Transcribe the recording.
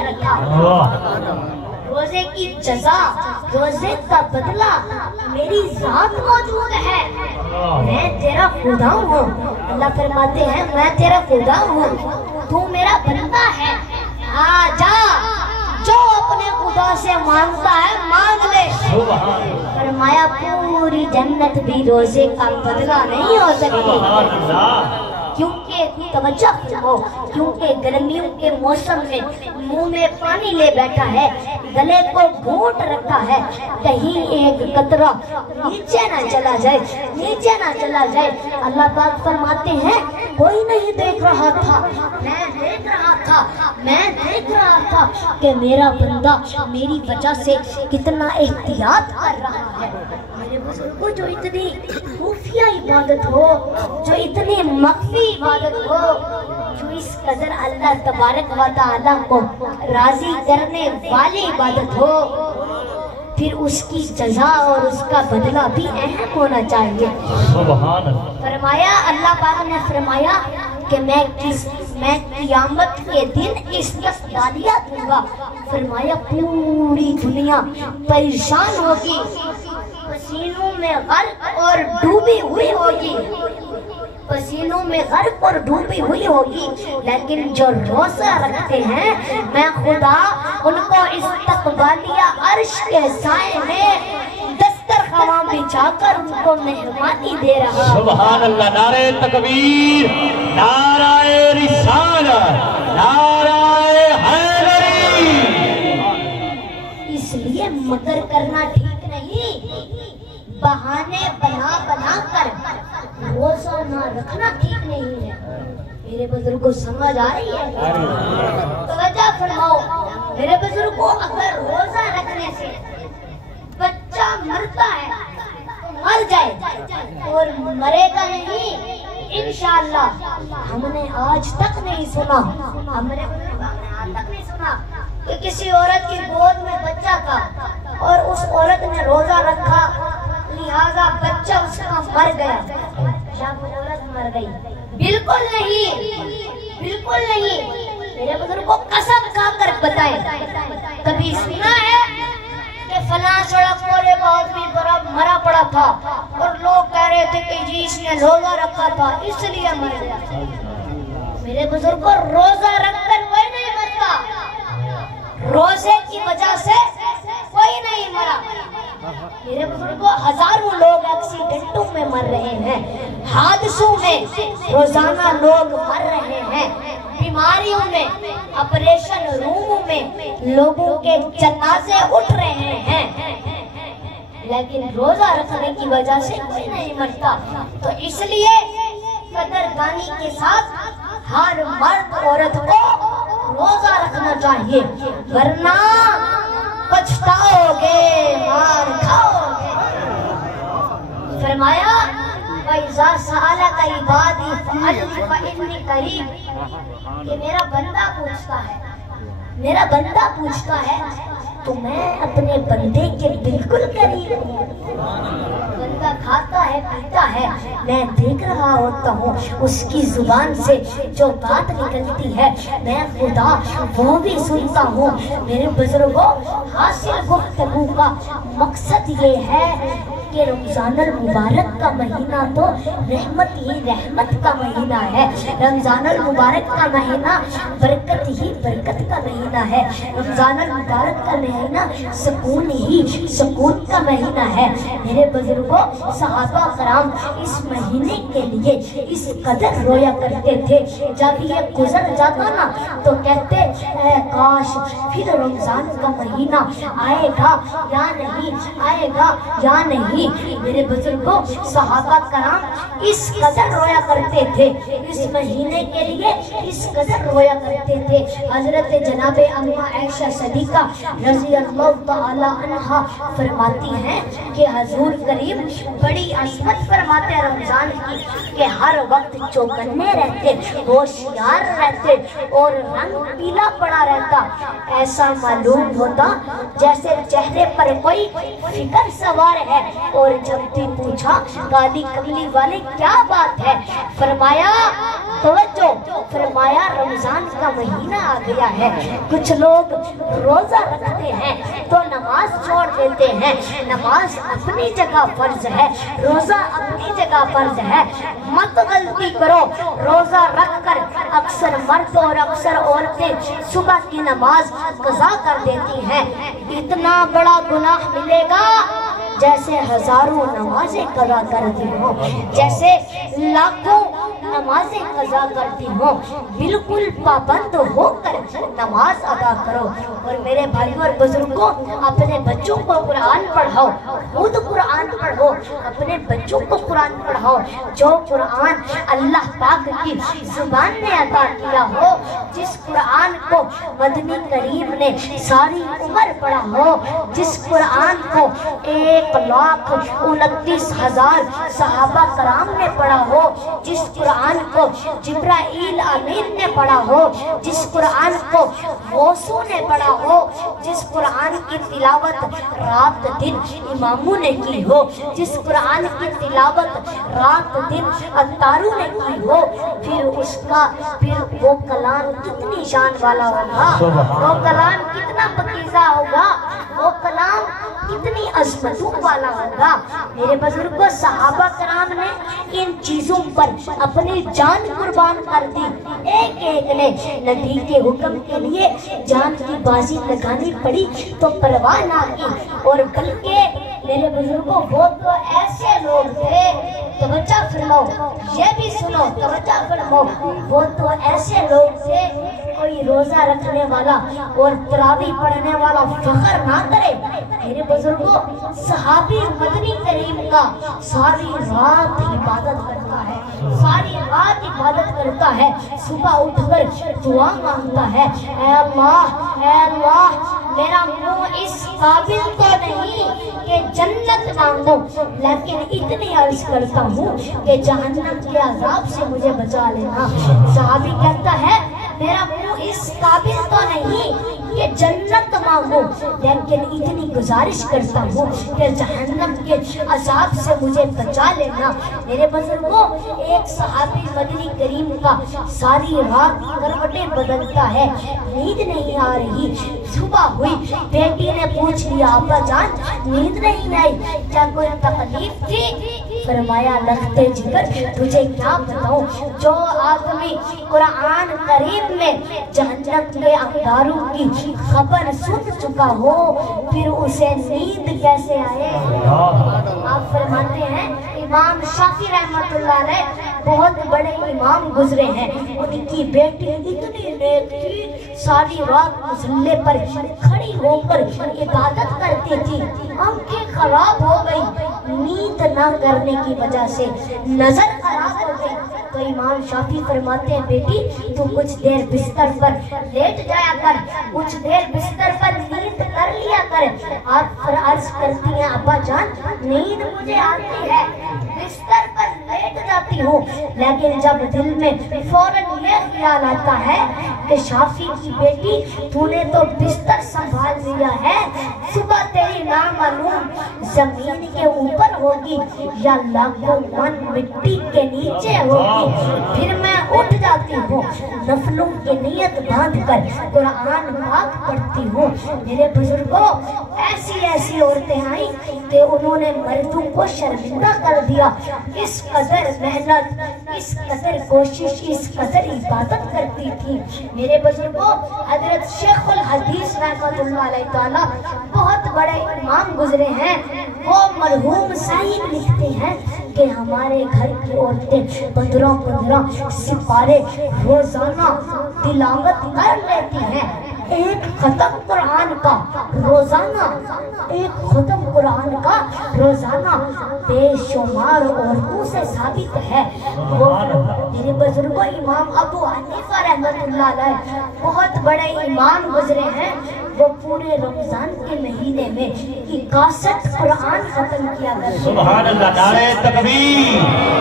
کر رکھا. روزے کی جزا، روزے کا بدلہ میری ذات موجود ہے. میں تیرا خدا ہوں. اللہ فرماتے ہیں میں تیرا خدا ہوں، تو میرا بندہ ہے. جا جو اپنے خدا سے مانگتا ہے مانگ لے. فرمایا پوری جنت بھی روزے کا بدلہ نہیں ہو سکتی. کیونکہ توجہ ہو، کیونکہ گرمیوں کے موسم میں منہ میں پانی لے بیٹھا ہے، گلے کو گھونٹ رکھا ہے، کہیں ایک قطرہ نیچے نہ چلا جائے، نیچے نہ چلا جائے. اللہ پاک فرماتے ہیں کوئی نہیں دیکھ رہا تھا، میں دیکھ رہا تھا، میں دیکھ رہا تھا کہ میرا بندہ میری وجہ سے کتنا احتیاط کر رہا ہے. میرے بزرگوں جو اتنی خفیہ عبادت ہو، جو اتنی مخفی عبادت ہو، جو اس قدر اللہ تبارک و تعالیٰ کو راضی کرنے والی عبادت ہو، پھر اس کی جزا اور اس کا بدلہ بھی اہم ہونا چاہیے. فرمایا اللہ پاک نے فرمایا کہ میں قیامت کے دن استقبالیہ دوں گا. فرمایا پوری دنیا پریشان ہوگی، پسینوں میں غرق اور ڈوبی ہوئی ہوگی، پسینوں میں غرق اور ڈوبی ہوئی ہوگی، لیکن جو روزہ رکھتے ہیں میں خدا ان کو استقبالیہ عرش کے سائے میں دسترخوان بچھا کر ان کو مہمانی دے رہا. سبحان اللہ. نعرہ تکبیر، نعرہ رسالت، نعرہ حیدری. اس لیے مکر کرنا ٹھیک نہیں، بہانے بنا بنا کر روزہ نہ رکھنا ٹھیک نہیں ہے. میرے بزرگوں سمجھ آ رہی ہے؟ توجہ فرماؤ. میرے بزرگوں اگر روزہ رکھنے سے بچہ مرتا ہے تو مر جائے اور مرے گا نہیں انشاءاللہ. ہم نے آج تک نہیں سنا، ہمارے بزرگوں نے آج تک نہیں سنا کہ کسی عورت کی گود میں بچہ تھا اور اس عورت نے روزہ رکھا لہذا بچہ اس کا مر گیا یا وہ عورت مر گئی. بالکل نہیں، بالکل نہیں. میرے بزرگوں قسم کھا کر بتائیں کبھی سنا ہے کہ فلاں سڑک پر ایک آدمی مرا پڑا تھا اور لوگ کہہ رہے تھے کہ جی اس نے روزہ رکھا تھا اس لیے مر گیا؟ میرے بزرگوں روزہ رکھ کر کوئی نہیں مرتا، روزے کی وجہ سے کوئی نہیں مرا. میرے بزرگوں ہزاروں لوگ ایکسیڈنٹوں میں مر رہے ہیں، حادثوں میں روزانہ لوگ مر رہے ہیں، بیماریوں میں، آپریشن روموں میں لوگوں کے جنازے اٹھ رہے ہیں، لیکن روزہ رکھنے کی وجہ سے کوئی نہیں مرتا. تو اس لیے قدردانی کے ساتھ ہر مرد عورت کو روزہ رکھنا چاہیے، ورنہ پچھتاؤ گے، مار کھاؤ گے. فرمایا وَإِذَا سَأَلَكَ عِبَادِي فَأَنِّي فَإِنِّي قَرِيبٌ. کہ میرا بندہ پوچھتا ہے، میرا بندہ پوچھتا ہے تو میں اپنے بندے کے بالکل قریب ہوں. بندہ کھاتا ہے پیتا ہے، میں دیکھ رہا ہوتا ہوں اس کی زبان سے جو بات نکلتی ہے میں خدا وہ بھی سنتا ہوں. میرے بزرگوں حاصل گفتگو کا مقصد یہ ہے کہ رمضان المبارک کا مہینہ تو رحمت ہی رحمت کا مہینہ ہے. رمضان المبارک کا مہینہ برکت ہی برکت کا مہینہ ہے. رمضان المبارک کا مہینہ سکون ہی سکون کا مہینہ ہے. میرے بزرگوں صحابہ کرام اس مہینے کے لیے اس قدر رویا کرتے تھے، جب یہ گزر جاتا نا تو کہتے کاش پھر رمضان کا مہینہ آئے گا یا نہیں، آئے گا یا نہیں. میرے بزرگوں صحابہ کرام اس قدر رویا کرتے تھے، اس مہینے کے لیے اس قدر رویا کرتے تھے. حضرت جناب اماں عائشہ صدیقہ رضی اللہ تعالی عنہا فرماتی ہیں کہ حضور کریم بڑی عظمت فرماتے ہیں رمضان کی کہ ہر وقت چوکنے رہتے، ہوشیار رہتے اور رنگ پیلا پڑا رہتا. ایسا معلوم ہوتا جیسے چہرے پر کوئی فکر سوار ہے. اور جب بھی پوچھا کالی کملی والے کیا بات ہے، فرمایا توجہ فرمایا رمضان کا مہینہ آ گیا ہے، کچھ لوگ روزہ رکھتے ہیں تو نماز چھوڑ دیتے ہیں۔ نماز اپنی جگہ فرض ہے، روزہ اپنی جگہ فرض ہے، مت غلطی کرو۔ روزہ رکھ کر اکثر مرد اور اکثر عورتیں صبح کی نماز قضا کر دیتی ہیں، اتنا بڑا گناہ ملے گا جیسے ہزاروں نمازیں قضا کرتی ہوں، جیسے لاکھوں نمازیں قضا کرتی ہوں۔ بالکل پابند ہو کر نماز ادا کرو۔ اور میرے بھائیوں اور بزرگوں، اپنے بچوں کو قرآن پڑھاؤ، خود قرآن پڑھو، اپنے بچوں کو قرآن پڑھاؤ۔ جو قرآن اللہ پاک کی زبان نے عطا کیا ہو، جس قرآن کو مدنی کریم نے ساری عمر پڑھا ہو، جس قرآن کو 1,29,000 صحابہ کرام نے پڑھا ہو، جس قرآن کو جبرائیل امین نے پڑھا ہو، جس قرآن کو غوثوں نے پڑھا ہو، جس قرآن کی تلاوت رات دن اماموں نے کی ہو، جس قرآن کی تلاوت رات دن اتاروں نے کی ہو، پھر وہ کلام کتنی شان والا ہوگا، وہ کلام کتنا پکیزہ ہوگا، وہ کلام کتنی عظمتوں والا ہوگا۔ میرے بزرگوں، صحابہ کرام نے ان چیزوں پر اپنی جان قربان کر دی، ایک ایک نے نبی کے حکم کے لیے جان کی بازی لگانی پڑی تو پرواہ نہ کی۔ اور بلکہ میرے بزرگوں، وہ تو ایسے لوگ تھے، توجہ فرماؤ، یہ بھی سنو، توجہ فرماؤ، وہ تو ایسے لوگ تھے، کوئی روزہ رکھنے والا اور تراویح پڑھنے والا فخر نہ کرے۔ میرے بزرگوں، صحابی مدنی کریم کا ساری رات عبادت کرتا ہے، ساری رات عبادت کرتا ہے، صبح اٹھ کر دعا مانگتا ہے، اے اللہ میرا منہ اس قابل تو نہیں کہ جنت مانگو، لیکن اتنی عرض کرتا ہوں کہ جہنم کے عذاب سے مجھے بچا لینا۔ صحابی کہتا ہے میرا منہ اس قابل تو نہیں کہ جنت مانگو، لیکن اتنی گزارش کرتا ہوں کہ جہنم کے عذاب سے مجھے بچا لینا۔ میرے بزرگوں، ایک صحابی مدنی کریم کا ساری رات کروٹیں بدلتا ہے، نیند نہیں آ رہی۔ صبح ہوئی، بیٹی نے پوچھ لیا، ابا جان نیند نہیں آئی، کیا کوئی تکلیف تھی؟ فرمایا لختے جگر تجھے کیا بتاؤں، جو آدمی قرآن کریم میں جہنم کے انگاروں کی خبر سن چکا ہو، پھر اسے نیند کیسے آئے؟ آپ فرماتے ہیں امام شافعی رحمت اللہ علیہ بہت بڑے امام گزرے ہیں، ان کی بیٹی اتنی نیک تھی، ساری رات مصلے پر کھڑی ہو کر عبادت کرتی تھی، آنکھیں خراب ہو گئی نیند نہ کرنے کی وجہ سے، نظر خراب ہو گئی۔ تو امام شافعی فرماتے ہیں بیٹی تو کچھ دیر بستر پر لیٹ جایا کر، کچھ دیر بستر پر نیند کر لیا کر۔ آپ عرض کرتی ہیں ابا جان نیند مجھے آتی ہے، بستر پر لیٹ جاتی ہوں، لیکن جب دل میں فوراً یہ خیال آتا ہے کہ شافعی کی بیٹی تو نے تو بستر سنبھال لیا ہے، صبح تیری نامعلوم زمین کے اوپر ہوگی یا لاکھوں من مٹی کے نیچے ہوگی، پھر میں اٹھ جاتی ہوں، نفلوں کی نیت باندھ کر قرآن پاک پڑھتی ہوں۔ میرے بزرگوں، ایسی عورتیں آئیں کہ انہوں نے مردوں کو شرمندہ کر دیا، اس قدر محنت، اس قدر کوشش، اس قدر عبادت کرتی تھی۔ میرے بزرگوں، حضرت شیخ الحدیث رحمت اللہ علیہ تعالیٰ بہت بڑے امام گزرے ہیں، وہ مرحوم صاحب لکھتے ہیں کہ ہمارے گھر کی عورتیں 15 سپارے روزانہ تلاوت کر لیتی ہیں، ایک ختم قرآن کا روزانہ، ایک ختم قرآن کا روزانہ بے شمار عورتوں سے ثابت ہے۔ میرے بزرگوں، امام ابو حنیفہ رحمت اللہ علیہ بہت بڑے امام گزرے ہیں، وہ پورے رمضان کے مہینے میں 61 قرآن ختم کیا کرتے ہیں۔ سبحان اللہ، نعرہ تکبیر۔